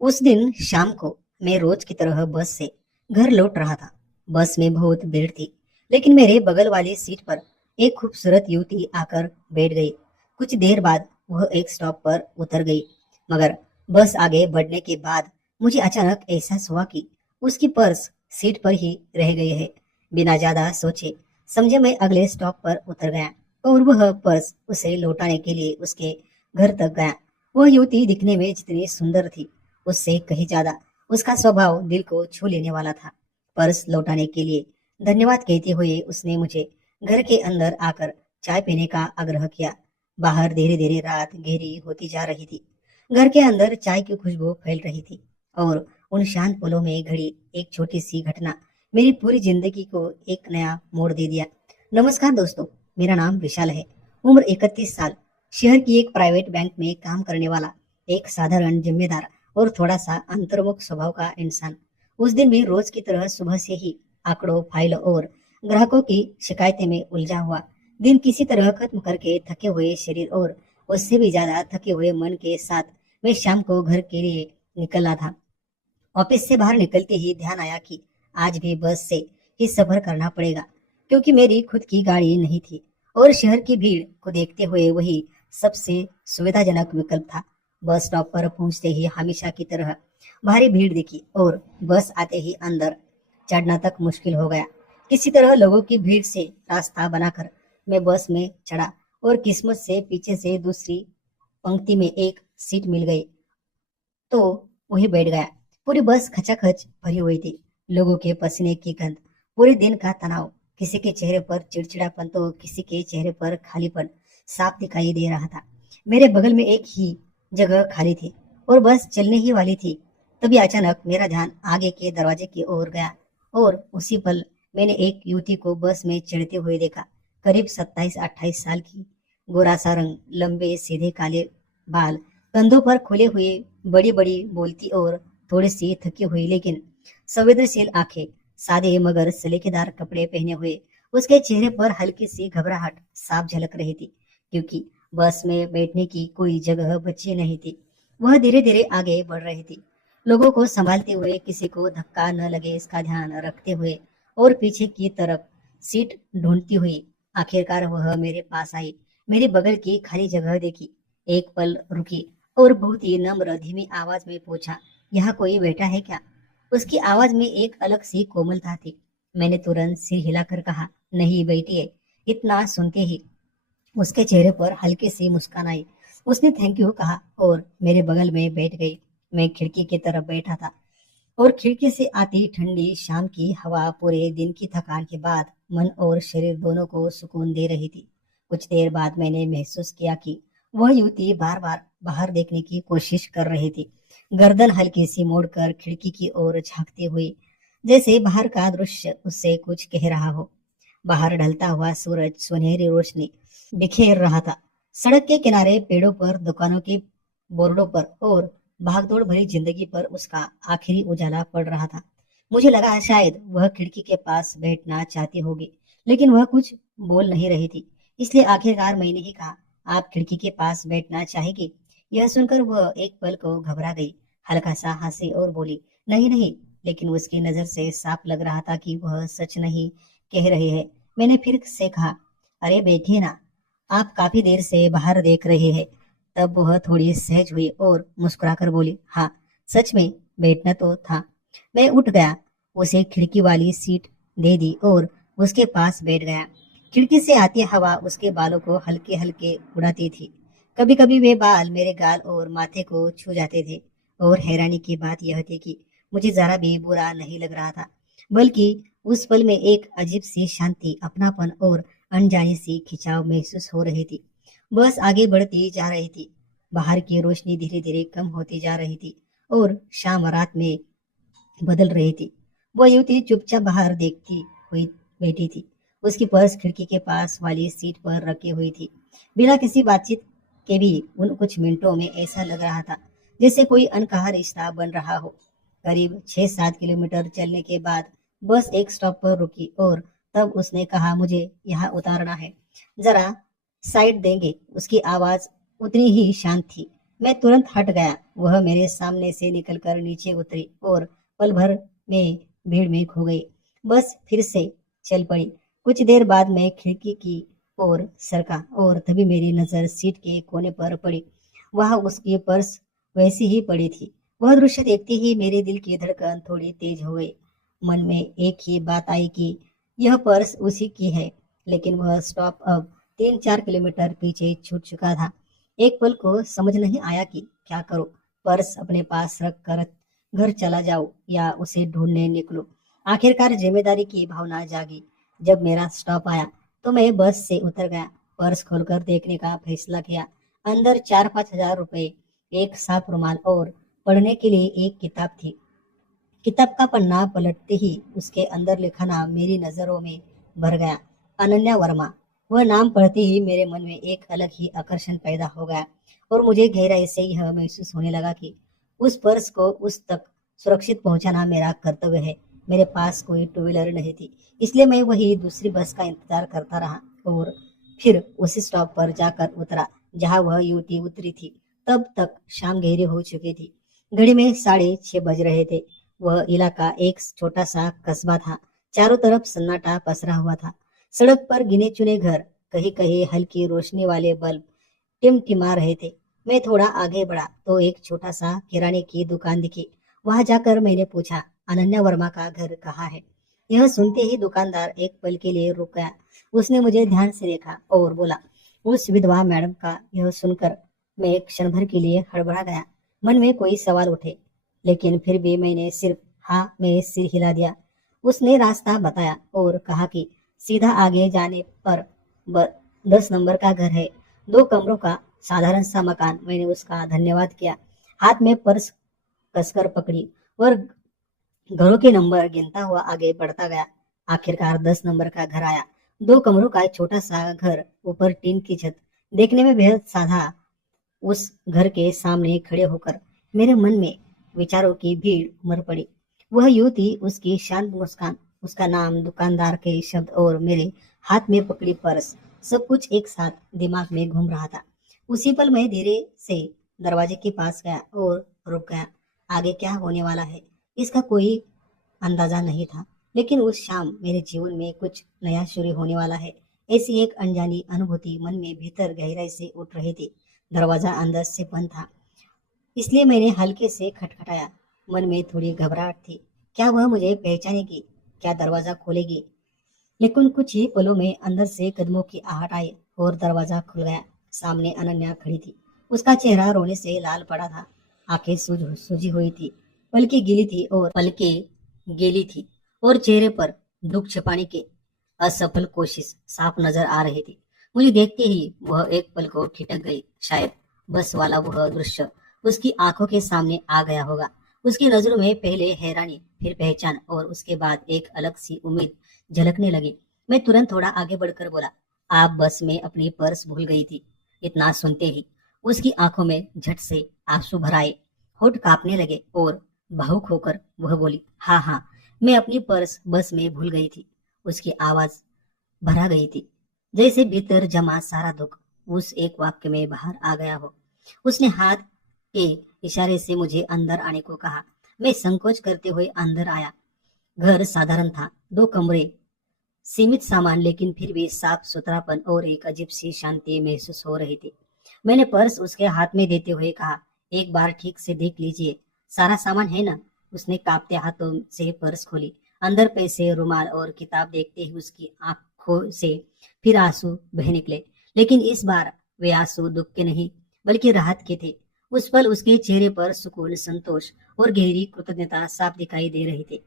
उस दिन शाम को मैं रोज की तरह बस से घर लौट रहा था। बस में बहुत भीड़ थी, लेकिन मेरे बगल वाली सीट पर एक खूबसूरत युवती आकर बैठ गई। कुछ देर बाद वह एक स्टॉप पर उतर गई, मगर बस आगे बढ़ने के बाद मुझे अचानक एहसास हुआ कि उसकी पर्स सीट पर ही रह गई है। बिना ज्यादा सोचे समझे मैं अगले स्टॉप पर उतर गया और वह पर्स उसे लौटाने के लिए उसके घर तक गया। वह युवती दिखने में जितनी सुंदर थी, उससे कहीं ज्यादा उसका स्वभाव दिल को छू लेने वाला था। पर्स लौटाने के लिए धन्यवाद कहते हुए उसने मुझे घर के अंदर आकर चाय पीने का आग्रह किया। बाहर धीरे धीरे रात गहरी होती जा रही थी। घर के अंदर चाय की खुशबू फैल रही थी और उन शांत पलों में घड़ी एक छोटी सी घटना मेरी पूरी जिंदगी को एक नया मोड़ दे दिया। नमस्कार दोस्तों, मेरा नाम विशाल है। उम्र 31 साल, शहर की एक प्राइवेट बैंक में काम करने वाला एक साधारण जिम्मेदार और थोड़ा सा अंतर्मुख स्वभाव का इंसान। उस दिन भी रोज की तरह सुबह से ही आंकड़ों, फाइलों और ग्राहकों की शिकायतें में उलझा हुआ दिन किसी तरह खत्म करके थके हुए शरीर और उससे भी ज्यादा थके हुए मन के साथ मैं शाम को घर के लिए निकला था। ऑफिस से बाहर निकलते ही ध्यान आया कि आज भी बस से ही सफर करना पड़ेगा, क्योंकि मेरी खुद की गाड़ी नहीं थी और शहर की भीड़ को देखते हुए वही सबसे सुविधाजनक विकल्प था। बस स्टॉप पर पहुंचते ही हमेशा की तरह भारी भीड़ दिखी और बस आते ही अंदर चढ़ना तक मुश्किल हो गया। किसी तरह लोगों की भीड़ से रास्ता बनाकर मैं बस में चढ़ा और किस्मत से पीछे से दूसरी पंक्ति में एक सीट मिल गई तो वही बैठ गया। पूरी बस खचाखच भरी हुई थी। लोगों के पसीने की गंध, पूरे दिन का तनाव, किसी के चेहरे पर चिड़चिड़ापन तो किसी के चेहरे पर खालीपन साफ दिखाई दे रहा था। मेरे बगल में एक ही जगह खाली थी और बस चलने ही वाली थी। तभी अचानक मेरा ध्यान आगे के दरवाजे की ओर गया और उसी पल मैंने एक युवती को बस में चढ़ते हुए देखा। करीब 27-28 साल की, गोरा सा रंग, लंबे सीधे काले बाल, कंधों पर खुले हुए बड़ी बड़ी बोलती और थोड़ी सी थकी हुई लेकिन संवेदनशील आंखें, सादे मगर सलीकेदार कपड़े पहने हुए उसके चेहरे पर हल्की सी घबराहट साफ झलक रही थी, क्योंकि बस में बैठने की कोई जगह बची नहीं थी। वह धीरे धीरे आगे बढ़ रही थी, लोगों को संभालते हुए, किसी को धक्का न लगे इसका ध्यान रखते हुए और पीछे की तरफ सीट ढूंढती हुई। आखिरकार वह मेरे पास आई, मेरे बगल की खाली जगह देखी, एक पल रुकी और बहुत ही नम्र धीमी आवाज में पूछा, यहाँ कोई बैठा है क्या? उसकी आवाज में एक अलग सी कोमलता थी। मैंने तुरंत सिर हिलाकर कहा, नहीं, बैठिए। इतना सुनते ही उसके चेहरे पर हल्की सी मुस्कान आई। उसने थैंक यू कहा और मेरे बगल में बैठ गई। मैं खिड़की की तरफ बैठा था और खिड़की से आती ठंडी शाम की हवा पूरे दिन की थकान के बाद मन और शरीर दोनों को सुकून दे रही थी। कुछ देर बाद मैंने महसूस किया कि वह युवती बार बार बाहर देखने की कोशिश कर रही थी, गर्दन हल्की सी मोड़कर खिड़की की ओर झांकती हुई, जैसे बाहर का दृश्य उससे कुछ कह रहा हो। बाहर ढलता हुआ सूरज सुनहरी रोशनी बिखेर रहा था। सड़क के किनारे, पेड़ों पर, दुकानों के बोर्डों पर और भागदौड़ भरी जिंदगी पर उसका आखिरी उजाला पड़ रहा था। मुझे लगा शायद वह खिड़की के पास बैठना चाहती होगी, लेकिन वह कुछ बोल नहीं रही थी। इसलिए आखिरकार मैंने ही कहा, आप खिड़की के पास बैठना चाहेगी? यह सुनकर वह एक पल को घबरा गई, हल्का सा हंसी और बोली, नहीं नहीं। लेकिन उसकी नजर से साफ लग रहा था कि वह सच नहीं कह रही है। मैंने फिर से कहा, अरे बैठिए ना, आप काफी देर से बाहर देख रहे हैं। तब वह थोड़ी सहज हुई और मुस्कुराकर बोली, हाँ, सच में बैठना तो था। मैं उठ गया, उसे खिड़की वाली सीट दे दी और उसके पास बैठ गया। खिड़की से आती हवा उसके बालों को हल्के हल्के उड़ाती थी। कभी कभी वे बाल मेरे गाल और माथे को छू जाते थे और हैरानी की बात यह थी कि मुझे जरा भी बुरा नहीं लग रहा था, बल्कि उस पल में एक अजीब सी शांति, अपनापन और अनजानी सी खिंचाव महसूस हो रही थी। बस आगे बढ़ती जा रही थी। बाहर की रोशनी धीरे धीरे कम होती जा रही थी और शाम रात में बदल रही थी। वह युवती चुपचाप बाहर देखती हुई बैठी थी। उसकी पर्स खिड़की के पास वाली सीट पर रखी हुई थी। बिना किसी बातचीत के भी उन कुछ मिनटों में ऐसा लग रहा था जैसे कोई अनकहा रिश्ता बन रहा हो। करीब 6-7 किलोमीटर चलने के बाद बस एक स्टॉप पर रुकी और तब उसने कहा, मुझे यहाँ उतारना है, जरा साइड देंगे? उसकी आवाज उतनी ही शांत थी, मैं तुरंत हट गया। वह मेरे सामने से निकलकर नीचे उतरी और पल भर में भीड़ में खो गई। बस फिर से चल पड़ी। कुछ देर बाद मैं खिड़की की ओर सरका और तभी मेरी नजर सीट के कोने पर पड़ी। वहां उसकी पर्स वैसी ही पड़ी थी। वह दृश्य देखते ही मेरे दिल की धड़कन थोड़ी तेज हो गई। मन में एक ही बात आई कि यह पर्स उसी की है, लेकिन वह स्टॉप अब 3-4 किलोमीटर पीछे छूट चुका था। एक पल को समझ नहीं आया कि क्या करूं। पर्स अपने पास रख कर घर चला जाऊं या उसे ढूंढने निकलूं। आखिरकार जिम्मेदारी की भावना जागी। जब मेरा स्टॉप आया तो मैं बस से उतर गया। पर्स खोलकर देखने का फैसला किया। अंदर 4-5 हजार रुपए, एक साफ रुमाल और पढ़ने के लिए एक किताब थी। किताब का पन्ना पलटते ही उसके अंदर लिखा नाम मेरी नजरों में भर गया, अनन्या वर्मा। वह नाम पढ़ते ही मेरे मन में एक अलग ही आकर्षण पैदा हो गया और मुझे गहराई से यह महसूस होने लगा कि उस पर्स को उस तक सुरक्षित पहुंचाना मेरा कर्तव्य है। मेरे पास कोई टू व्हीलर नहीं थी, इसलिए मैं वही दूसरी बस का इंतजार करता रहा और फिर उसी स्टॉप पर जाकर उतरा जहां वह युवती उतरी थी। तब तक शाम गहरी हो चुकी थी। घड़ी में 6:30 बज रहे थे। वह इलाका एक छोटा सा कस्बा था। चारों तरफ सन्नाटा पसरा हुआ था। सड़क पर गिने चुने घर, कहीं कहीं हल्की रोशनी वाले बल्ब टिमटिमा रहे थे। मैं थोड़ा आगे बढ़ा तो एक छोटा सा किराने की दुकान दिखी। वहां जाकर मैंने पूछा, अनन्या वर्मा का घर कहाँ है? यह सुनते ही दुकानदार एक पल के लिए रुक गया। उसने मुझे ध्यान से देखा और बोला, उस विधवा मैडम का। यह सुनकर मैं एक क्षण भर के लिए हड़बड़ा गया। मन में कोई सवाल उठे, लेकिन फिर भी मैंने सिर्फ हाँ में सिर हिला दिया। उसने रास्ता बताया और कहा कि सीधा आगे जाने पर 10 नंबर का घर है, 2 कमरों का साधारण सा मकान। मैंने उसका धन्यवाद किया, हाथ में पर्स कसकर पकड़ी और घरों के नंबर गिनता हुआ आगे बढ़ता गया। आखिरकार 10 नंबर का घर आया। 2 कमरों का एक छोटा सा घर, ऊपर टीन की छत, देखने में बेहद सादा। उस घर के सामने खड़े होकर मेरे मन में विचारों की भीड़ उमड़ पड़ी। वह युवती, उसकी शांत मुस्कान, उसका नाम, दुकानदार के शब्द और मेरे हाथ में पकड़ी पर्स, सब कुछ एक साथ दिमाग में घूम रहा था। उसी पल मैं धीरे से दरवाजे के पास गया और रुक गया। आगे क्या होने वाला है इसका कोई अंदाजा नहीं था, लेकिन उस शाम मेरे जीवन में कुछ नया शुरू होने वाला है, ऐसी एक अनजानी अनुभूति मन में भीतर गहराई से उठ रही थी। दरवाजा अंदर से बंद था, इसलिए मैंने हल्के से खटखटाया। मन में थोड़ी घबराहट थी, क्या वह मुझे पहचानेगी, क्या दरवाजा खोलेगी? लेकिन कुछ ही पलों में अंदर से कदमों की आहट आई और दरवाजा खुल गया। सामने अनन्या खड़ी थी। उसका चेहरा रोने से लाल पड़ा था, आंखें सूजी हुई थी, पलके गीली थी और चेहरे पर दुख छिपाने की असफल कोशिश साफ नजर आ रही थी। मुझे देखते ही वह एक पल को ठिठक गई। शायद बस वाला वह दृश्य उसकी आंखों के सामने आ गया होगा। उसकी नजरों में पहले हैरानी, फिर पहचान और उसके बाद एक अलग सी उम्मीद झलकने लगी। मैं तुरंत थोड़ा आगे बढ़कर बोला, आप बस में अपनी पर्स भूल गई थी। इतना सुनते ही उसकी आंखों में झट से आंसू भर आए, होठ कांपने लगे और भावुक होकर वह बोली, हाँ हाँ, मैं अपनी पर्स बस में भूल गई थी। उसकी आवाज भरा गई थी, जैसे भीतर जमा सारा दुख उस एक वाक्य में बाहर आ गया हो। उसने हाथ के इशारे से मुझे अंदर आने को कहा। मैं संकोच करते हुए अंदर आया। घर साधारण था, 2 कमरे, सीमित सामान, लेकिन फिर भी साफ सुथरापन और एक अजीब सी शांति महसूस हो रही थी। मैंने पर्स उसके हाथ में देते हुए कहा, एक बार ठीक से देख लीजिए, सारा सामान है ना? उसने कांपते हाथों से पर्स खोली। अंदर पैसे, रुमाल और किताब देखते ही उसकी आंखों से फिर आंसू बह निकले, लेकिन इस बार वे आंसू दुख के नहीं बल्कि राहत के थे। उस पल उसके चेहरे पर सुकून, संतोष और गहरी कृतज्ञता साफ दिखाई दे रही थी।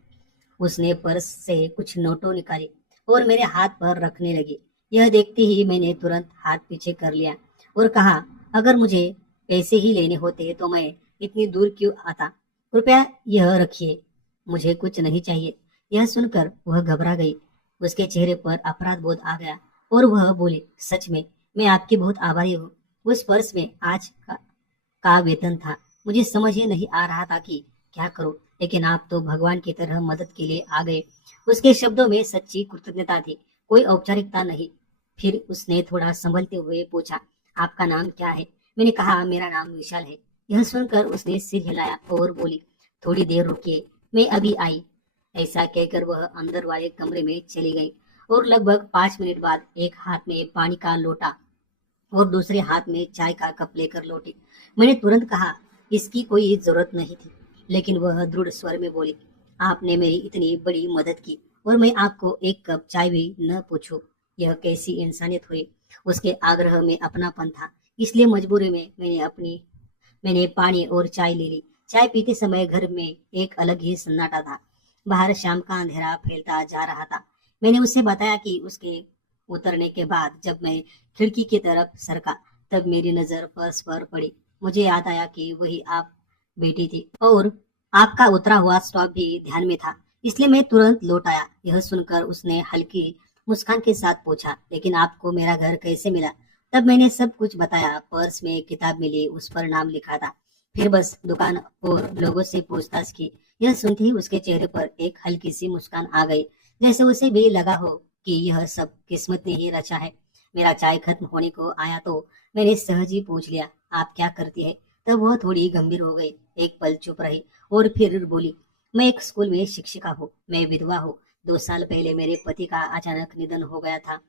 उसने पर्स से कुछ नोटों निकाली और मेरे हाथ पर रखने लगी। यह देखते ही मैंने तुरंत हाथ पीछे कर लिया और कहा, अगर मुझे पैसे ही लेने होते तो मैं इतनी दूर क्यों आता? कृपया यह रखिए, मुझे कुछ नहीं चाहिए। यह सुनकर वह घबरा गई। उसके चेहरे पर अपराध बोध आ गया और वह बोली, सच में मैं आपकी बहुत आभारी हूँ। उस पर्स में आज का वेतन था। मुझे समझ ही नहीं आ रहा था कि क्या करूं, लेकिन आप तो भगवान की तरह मदद के लिए आ गए। उसके शब्दों में सच्ची कृतज्ञता थी, कोई औपचारिकता नहीं। फिर उसने थोड़ा संभलते हुए पूछा, आपका नाम क्या है? मैंने कहा, मेरा नाम विशाल है। यह सुनकर उसने सिर हिलाया और बोली, थोड़ी देर रुकिए, मैं अभी आई। ऐसा कहकर वह अंदर वाले कमरे में चली गई और लगभग 5 मिनट बाद एक हाथ में पानी का लोटा और दूसरे हाथ में चाय का कप लेकर लौटी। मैंने तुरंत कहा, इसकी कोई जरूरत नहीं थी, लेकिन वह दृढ़ स्वर में बोली, आपने मेरी इतनी बड़ी मदद की और मैं आपको एक कप चाय भी न पूछूं, यह कैसी इंसानियत हुई। उसके आग्रह में अपनापन था, इसलिए मजबूरी में मैंने पानी और चाय ले ली। चाय पीते समय घर में एक अलग ही सन्नाटा था। बाहर शाम का अंधेरा फैलता जा रहा था। मैंने उससे बताया कि उसके उतरने के बाद जब मैं खिड़की की तरफ सरका, तब मेरी नजर पर्स पर पड़ी। मुझे याद आया कि वही आप बेटी थी और आपका उतरा हुआ स्टॉक भी ध्यान में था, इसलिए मैं तुरंत लौट आया। यह सुनकर उसने हल्की मुस्कान के साथ पूछा, लेकिन आपको मेरा घर कैसे मिला? तब मैंने सब कुछ बताया। पर्स में एक किताब मिली, उस पर नाम लिखा था। फिर बस दुकान और लोगों से पूछताछ की। यह सुनते ही उसके चेहरे पर एक हल्की सी मुस्कान आ गई, जैसे उसे भी लगा हो कि यह सब किस्मत ने ही रचा है। मेरा चाय खत्म होने को आया तो मैंने सहज ही पूछ लिया, आप क्या करती है? तब वह थोड़ी गंभीर हो गई, एक पल चुप रही और फिर बोली, मैं एक स्कूल में शिक्षिका हूँ, मैं विधवा हूँ। 2 साल पहले मेरे पति का अचानक निधन हो गया था।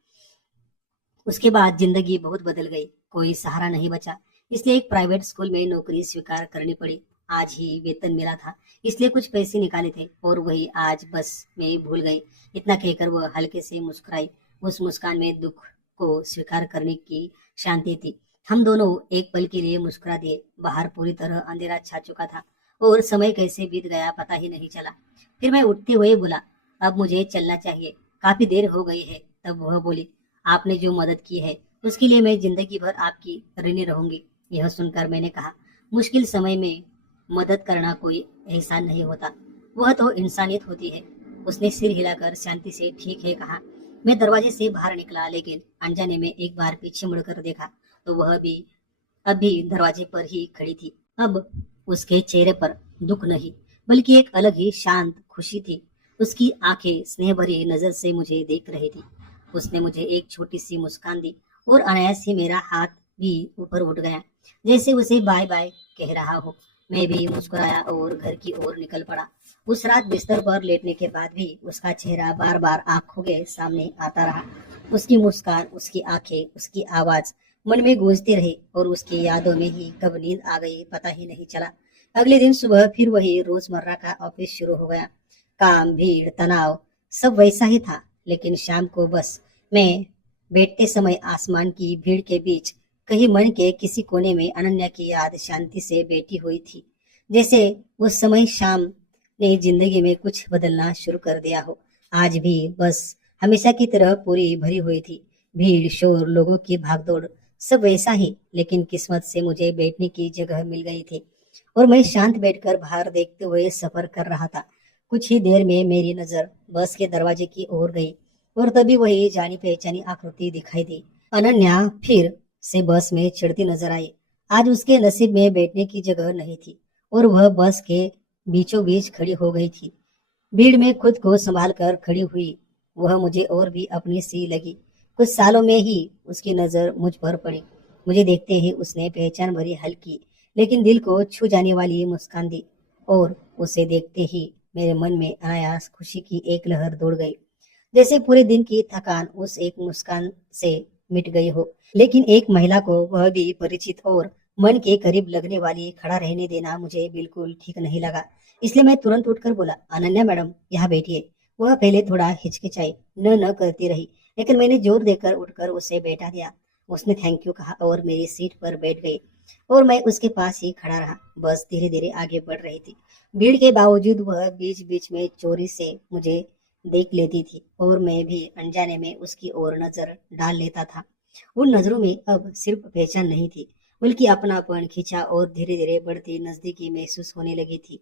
उसके बाद जिंदगी बहुत बदल गई, कोई सहारा नहीं बचा, इसलिए एक प्राइवेट स्कूल में नौकरी स्वीकार करनी पड़ी। आज ही वेतन मिला था, इसलिए कुछ पैसे निकाले थे और वही आज बस में भूल गई। इतना कहकर वह हल्के से मुस्कुराई। उस मुस्कान में दुख को स्वीकार करने की शांति थी। हम दोनों एक पल के लिए मुस्कुरा दिए। बाहर पूरी तरह अंधेरा छा चुका था और समय कैसे बीत गया पता ही नहीं चला। फिर मैं उठते हुए बोला, अब मुझे चलना चाहिए, काफी देर हो गई है। तब वह बोली, आपने जो मदद की है उसके लिए मैं जिंदगी भर आपकी ऋणी रहूंगी। यह सुनकर मैंने कहा, मुश्किल समय में मदद करना कोई एहसान नहीं होता, वह तो इंसानियत होती है। उसने सिर हिलाकर शांति से ठीक है कहा। मैं दरवाजे से बाहर निकला, लेकिन अनजाने में एक बार पीछे मुड़कर देखा तो वह भी अभी दरवाजे पर ही खड़ी थी। अब उसके चेहरे पर दुख नहीं, बल्कि एक अलग ही शांत खुशी थी। उसकी आंखें स्नेह भरी नजर से मुझे देख रही थी। उसने मुझे एक छोटी सी मुस्कान दी और अनायास ही मेरा हाथ भी ऊपर उठ गया, जैसे उसे बाय बाय कह रहा हो। मैं भी मुस्कुराया और घर की ओर निकल पड़ा। उस रात बिस्तर पर लेटने के बाद भी उसका चेहरा बार बार आंखों के सामने आता रहा। उसकी मुस्कान, उसकी आंखें, उसकी आवाज मन में गूंजती रही और उसकी यादों में ही कब नींद आ गई पता ही नहीं चला। अगले दिन सुबह फिर वही रोजमर्रा का ऑफिस शुरू हो गया। काम, भीड़, तनाव सब वैसा ही था, लेकिन शाम को बस मैं बैठते समय आसमान की भीड़ के बीच कहीं मन के किसी कोने में अनन्या की याद शांति से बैठी हुई थी, जैसे उस समय शाम ने जिंदगी में कुछ बदलना शुरू कर दिया हो। आज भी बस हमेशा की तरह पूरी भरी हुई थी। भीड़, शोर, लोगों की भागदौड़ सब वैसा ही, लेकिन किस्मत से मुझे बैठने की जगह मिल गई थी और मैं शांत बैठकर बाहर देखते हुए सफर कर रहा था। कुछ ही देर में मेरी नजर बस के दरवाजे की ओर गई और तभी वही जानी पहचानी आकृति दिखाई दी। अनन्या फिर से बस में चढ़ती नजर आई। आज उसके नसीब में बैठने की जगह नहीं थी और वह बस के बीचों बीच खड़ी हो गई थी। भीड़ में खुद को संभाल कर खड़ी हुई वह मुझे और भी अपनी सी लगी। कुछ सालों में ही उसकी नजर मुझ पर पड़ी। मुझे देखते ही उसने पहचान भरी हल्की लेकिन दिल को छू जाने वाली मुस्कान दी और उसे देखते ही मेरे मन में अनायास खुशी की एक लहर दौड़ गई, जैसे पूरे दिन की थकान उस एक मुस्कान से मिट गई हो। लेकिन एक महिला को, वह भी परिचित और मन के करीब लगने वाली, खड़ा रहने देना मुझे बिल्कुल ठीक नहीं लगा। इसलिए मैं तुरंत उठकर बोला, अनन्या मैडम यहाँ बैठिए। वह पहले थोड़ा हिचकिचाई न करती रही, लेकिन मैंने जोर देकर उठकर उसे बैठा दिया। उसने थैंक यू कहा और मेरी सीट पर बैठ गई और मैं उसके पास ही खड़ा रहा। बस धीरे धीरे आगे बढ़ रही थी। भीड़ के बावजूद वह बीच बीच में चोरी से मुझे देख लेती थी और मैं भी अनजाने में उसकी ओर नजर डाल लेता था। उन नजरों में अब सिर्फ पहचान नहीं थी, बल्कि अपनापन, खिंचा और धीरे धीरे बढ़ती नजदीकी महसूस होने लगी थी।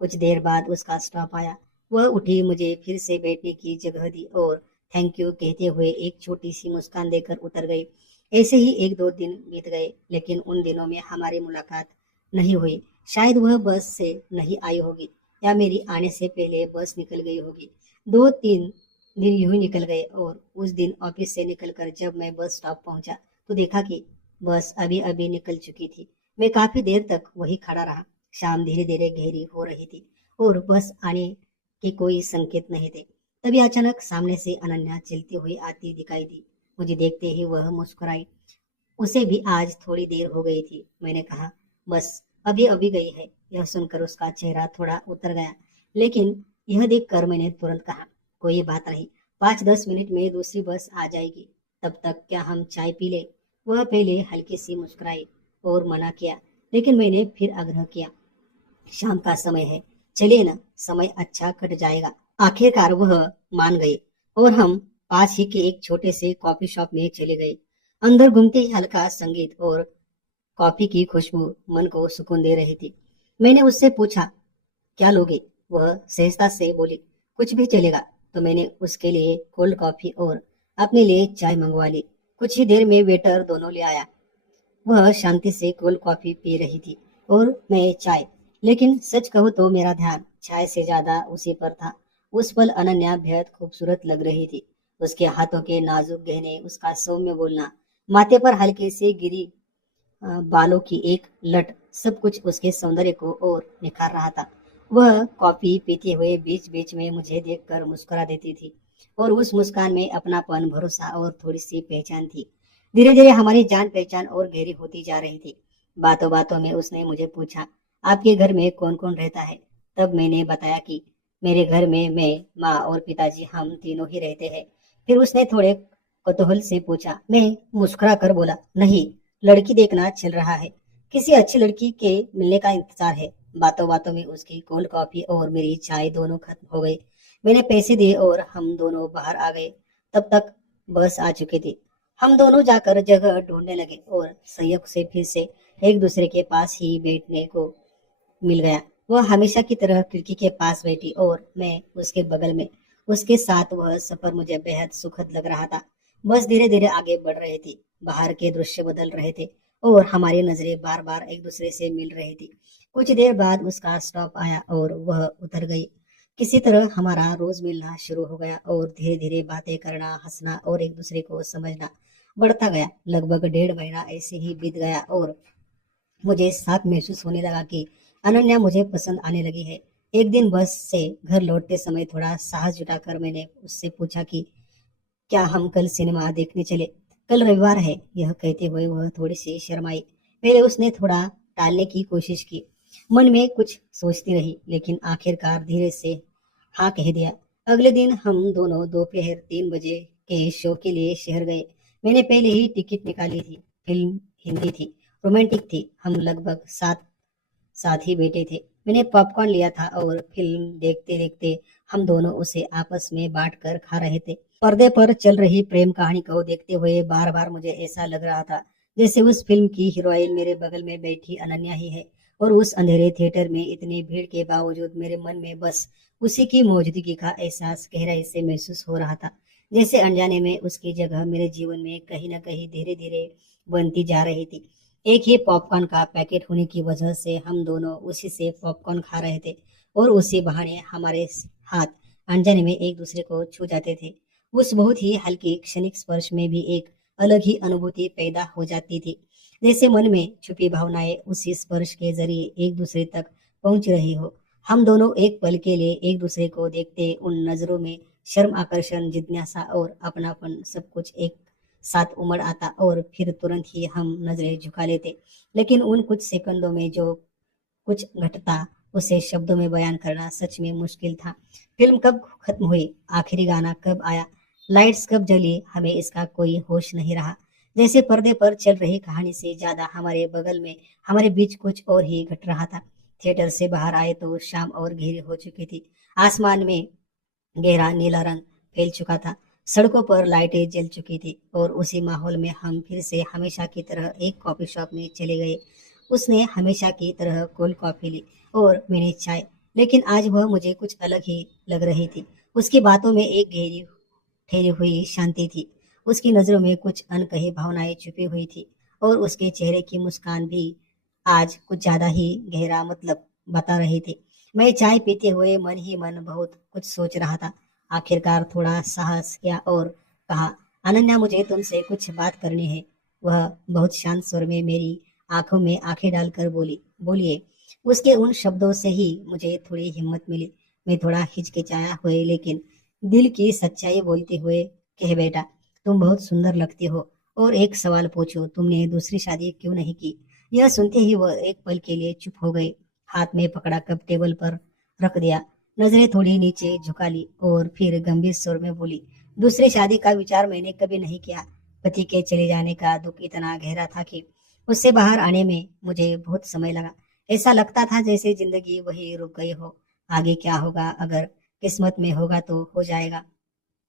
कुछ देर बाद उसका स्टॉप आया। वह उठी, मुझे फिर से बैठने की जगह दी और थैंक यू कहते हुए एक छोटी सी मुस्कान देकर उतर गई। ऐसे ही 1-2 दिन बीत गए, लेकिन उन दिनों में हमारी मुलाकात नहीं हुई। शायद वह बस से नहीं आई होगी या मेरी आने से पहले बस निकल गई होगी। 2-3 दिन यूं ही निकल गए और उस दिन ऑफिस से निकलकर जब मैं बस स्टॉप पहुंचा तो देखा कि बस अभी अभी निकल चुकी थी। मैं काफी देर तक वही खड़ा रहा। शाम धीरे धीरे गहरी हो रही थी और बस आने के कोई संकेत नहीं थे। तभी अचानक सामने से अनन्या चलती हुई आती दिखाई दी। मुझे देखते ही वह मुस्कुराई। उसे भी आज थोड़ी देर हो गई थी। मैंने कहा, बस अभी अभी गई है। यह सुनकर उसका चेहरा थोड़ा उतर गया, लेकिन यह देखकर मैंने तुरंत कहा, कोई बात नहीं, 5-10 मिनट में दूसरी बस आ जाएगी। तब तक क्या हम चाय पी ले? वह पहले हल्की सी मुस्कुराई और मना किया, लेकिन मैंने फिर आग्रह किया, शाम का समय है, चलिए ना, समय अच्छा कट जाएगा। आखिरकार वह मान गई और हम पास ही के एक छोटे से कॉफी शॉप में चले गए। अंदर घूमते ही हल्का संगीत और कॉफी की खुशबू मन को सुकून दे रही थी। मैंने उससे पूछा, क्या लोगे? वह सहजता से बोली, कुछ भी चलेगा। तो मैंने उसके लिए कोल्ड कॉफी और अपने लिए चाय मंगवा ली। कुछ ही देर में वेटर दोनों ले आया। वह शांति से कोल्ड कॉफी पी रही थी और मैं चाय। लेकिन सच कहूँ तो मेरा ध्यान चाय से ज्यादा उसी पर था। उस पल अनन्या बेहद खूबसूरत लग रही थी। उसके हाथों के नाजुक गहने, उसका सौम्य बोलना, माथे पर हल्के से गिरी बालों की एक लट, सब कुछ उसके सौंदर्य को और निखार रहा था। वह कॉफी पीते हुए बीच बीच में मुझे देखकर मुस्कुरा देती थी और उस मुस्कान में अपनापन, भरोसा और थोड़ी सी पहचान थी। धीरे धीरे हमारी जान पहचान और गहरी होती जा रही थी। बातों बातों में उसने मुझे पूछा, आपके घर में कौन कौन रहता है? तब मैंने बताया कि मेरे घर में मैं, माँ और पिताजी, हम तीनों ही रहते हैं। फिर उसने थोड़े कौतूहल से पूछा। मैं मुस्कुरा कर बोला, नहीं, लड़की देखना चल रहा है, किसी अच्छी लड़की के मिलने का इंतजार है। बातों बातों में उसकी कोल्ड कॉफी और मेरी चाय दोनों खत्म हो गई। मैंने पैसे दिए और हम दोनों बाहर आ गए। तब तक बस आ चुकी थी। हम दोनों जाकर जगह ढूंढने लगे और संयोग से फिर से एक दूसरे के पास ही बैठने को मिल गया। वह हमेशा की तरह खिड़की के पास बैठी और मैं उसके बगल में। उसके साथ वह सफर मुझे बेहद सुखद लग रहा था। बस धीरे धीरे आगे बढ़ रही थी। बाहर के दृश्य बदल रहे थे और हमारी नजरें बार बार एक दूसरे से मिल रही थी। कुछ देर बाद उसका स्टॉप आया और वह उतर गई। किसी तरह हमारा रोज मिलना शुरू हो गया और धीरे धीरे बातें करना, हंसना और एक दूसरे को समझना बढ़ता गया। लगभग 1.5 महीना ऐसे ही बीत गया और मुझे साफ महसूस होने लगा कि अनन्या मुझे पसंद आने लगी है। एक दिन बस से घर लौटते समय थोड़ा साहस जुटाकर मैंने उससे पूछा कि क्या हम कल सिनेमा देखने चले? कल रविवार है, यह कहते हुए वह थोड़ी सी शर्माई। पहले उसने थोड़ा टालने की कोशिश की, मन में कुछ सोचती रही, लेकिन आखिरकार धीरे से हाँ कह दिया। अगले दिन हम दोनों दोपहर 3 बजे के शो के लिए शहर गए। मैंने पहले ही टिकट निकाली थी। फिल्म हिंदी थी, रोमांटिक थी। हम लगभग सात साथ ही बैठे थे। मैंने पॉपकॉर्न लिया था और फिल्म देखते देखते हम दोनों उसे आपस में बांट कर खा रहे थे। पर्दे पर चल रही प्रेम कहानी को देखते हुए बार बार मुझे ऐसा लग रहा था जैसे उस फिल्म की हीरोइन मेरे बगल में बैठी अनन्या ही है और उस अंधेरे थिएटर में इतनी भीड़ के बावजूद मेरे मन में बस उसी की मौजूदगी का एहसास गहराई से महसूस हो रहा था। जैसे अनजाने में उसकी जगह मेरे जीवन में कहीं न कहीं धीरे धीरे बनती जा रही थी। एक ही पॉपकॉर्न का पैकेट होने की वजह से हम दोनों उसी से पॉपकॉर्न खा रहे थे और उसी बहाने हमारे हाथ अनजाने में एक दूसरे को छू जाते थे। उस बहुत ही हल्की क्षणिक स्पर्श में भी एक अलग ही अनुभूति पैदा हो जाती थी, जैसे मन में छुपी भावनाएं उसी स्पर्श के जरिए एक दूसरे तक पहुंच रही हो। हम दोनों एक पल के लिए एक दूसरे को देखते, उन नजरों में शर्म, आकर्षण, जिज्ञासा और अपनापन सब कुछ एक साथ उमड़ आता और फिर तुरंत ही हम नजरें झुका लेते। लेकिन उन कुछ सेकंदों में जो कुछ घटता, उसे शब्दों में बयान करना सच में मुश्किल था। फिल्म कब खत्म हुई, आखिरी गाना कब आया, लाइट्स कब जली, हमें इसका कोई होश नहीं रहा। जैसे पर्दे पर चल रही कहानी से ज्यादा हमारे बगल में, हमारे बीच कुछ और ही घट रहा था। थिएटर से बाहर आए तो शाम और गहरी हो चुकी थी। आसमान में गहरा नीला रंग फैल चुका था। सड़कों पर लाइटें जल चुकी थी और उसी माहौल में हम फिर से हमेशा की तरह एक कॉफी शॉप में चले गए। उसने हमेशा की तरह कोल्ड कॉफी ली और मैंने चाय। लेकिन आज वह मुझे कुछ अलग ही लग रही थी। उसकी बातों में एक गहरी ठहरी हुई शांति थी। उसकी नजरों में कुछ अनकही भावनाएं छुपी हुई थी और उसके चेहरे की मुस्कान भी आज कुछ ज्यादा ही गहरा मतलब बता रही थी। मैं चाय पीते हुए मन ही मन बहुत कुछ सोच रहा था। आखिरकार थोड़ा साहस किया और कहा, अनन्या, मुझे तुमसे कुछ बात करनी है। वह बहुत शांत स्वर में मेरी आंखों में आंखें डालकर बोली, बोलिए। उसके उन शब्दों से ही मुझे थोड़ी हिम्मत मिली। मैं थोड़ा हिचकिचाया हुए लेकिन दिल की सच्चाई बोलते हुए कह बैठा, तुम बहुत सुंदर लगती हो, और एक सवाल पूछो, तुमने दूसरी शादी क्यों नहीं की? यह सुनते ही वह एक पल के लिए चुप हो गए। हाथ में पकड़ा कप टेबल पर रख दिया, नजरें थोड़ी नीचे झुका ली और फिर गंभीर स्वर में बोली, दूसरी शादी का विचार मैंने कभी नहीं किया। पति के चले जाने का दुख इतना गहरा था कि उससे बाहर आने में मुझे बहुत समय लगा। ऐसा लगता था जैसे जिंदगी वही रुक गई हो। आगे क्या होगा, अगर किस्मत में होगा तो हो जाएगा।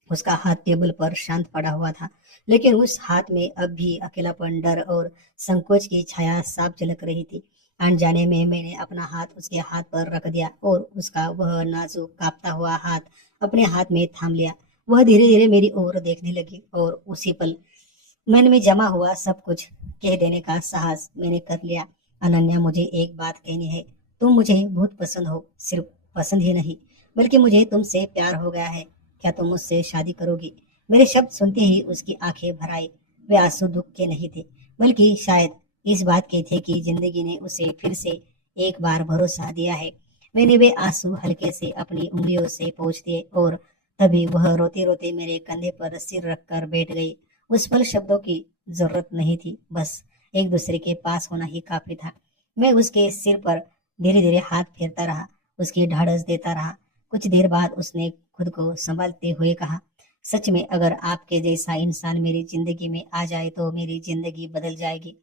उसका हाथ टेबल पर शांत पड़ा हुआ था, लेकिन उस हाथ में अब भी अकेलापन, डर और संकोच की छाया साफ झलक रही थी। अनजाने में मैंने अपना हाथ उसके हाथ पर रख दिया और उसका वह नाजुक कांपता हुआ हाथ अपने हाथ में थाम लिया। वह धीरे धीरे मेरी ओर देखने लगी और उसी पल मन में जमा हुआ सब कुछ कह देने का साहस मैंने कर लिया। अनन्या, मुझे एक बात कहनी है। तुम मुझे बहुत पसंद हो, सिर्फ पसंद ही नहीं बल्कि मुझे तुमसे प्यार हो गया है। क्या तुम मुझसे शादी करोगी? मेरे शब्द सुनते ही उसकी आंखें भर आई। वे आंसू दुख के नहीं थे, बल्कि शायद इस बात के थे कि जिंदगी ने उसे फिर से एक बार भरोसा दिया है। मैंने वे आंसू हल्के से अपनी उंगलियों से पोंछ दिए और तभी वह रोते रोते मेरे कंधे पर सिर रखकर बैठ गई। उस पल शब्दों की जरूरत नहीं थी, बस एक दूसरे के पास होना ही काफी था। मैं उसके सिर पर धीरे धीरे हाथ फेरता रहा, उसकी ढाढ़स देता रहा। कुछ देर बाद उसने खुद को संभालते हुए कहा, सच में अगर आपके जैसा इंसान मेरी जिंदगी में आ जाए तो मेरी जिंदगी बदल जाएगी।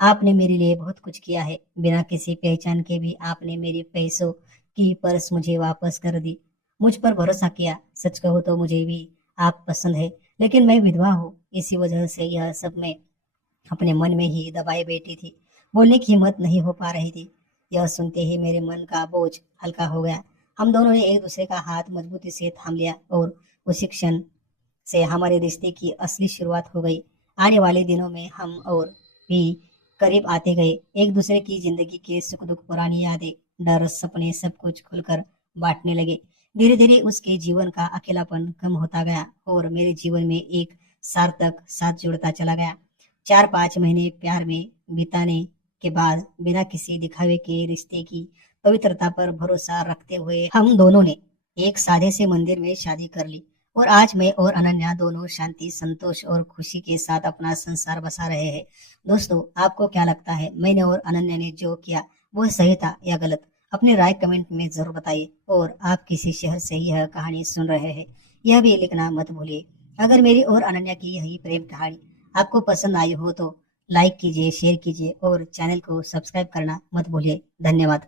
आपने मेरे लिए बहुत कुछ किया है, बिना किसी पहचान के भी आपने मेरे पैसों की पर्स मुझे वापस कर दी, मुझ पर भरोसा किया। सच कहो तो मुझे भी आप पसंद है, लेकिन मैं विधवा हूँ, इसी वजह से यह सब मैं अपने मन में ही दबाए बैठी थी। बोलने की हिम्मत नहीं हो पा रही थी। यह सुनते ही मेरे मन का बोझ हल्का हो गया। हम दोनों ने एक दूसरे का हाथ मजबूती से थाम लिया और उसी क्षण से हमारे रिश्ते की असली शुरुआत हो गई। आने वाले दिनों में हम और भी करीब आते गए, एक दूसरे की जिंदगी के सुख दुख, पुरानी यादें, डर, सपने सब कुछ खुलकर बांटने लगे। धीरे धीरे उसके जीवन का अकेलापन कम होता गया और मेरे जीवन में एक सार्थक साथ जुड़ता चला गया। 4-5 महीने प्यार में बिताने के बाद बिना किसी दिखावे के रिश्ते की पवित्रता पर भरोसा रखते हुए हम दोनों ने एक सादे से मंदिर में शादी कर ली और आज मैं और अनन्या दोनों शांति, संतोष और खुशी के साथ अपना संसार बसा रहे हैं। दोस्तों, आपको क्या लगता है, मैंने और अनन्या ने जो किया वो सही था या गलत? अपनी राय कमेंट में जरूर बताइए। और आप किसी शहर से यह कहानी सुन रहे हैं, यह भी लिखना मत भूलिए। अगर मेरी और अनन्या की यही प्रेम कहानी आपको पसंद आई हो तो लाइक कीजिए, शेयर कीजिए और चैनल को सब्सक्राइब करना मत भूलिए। धन्यवाद।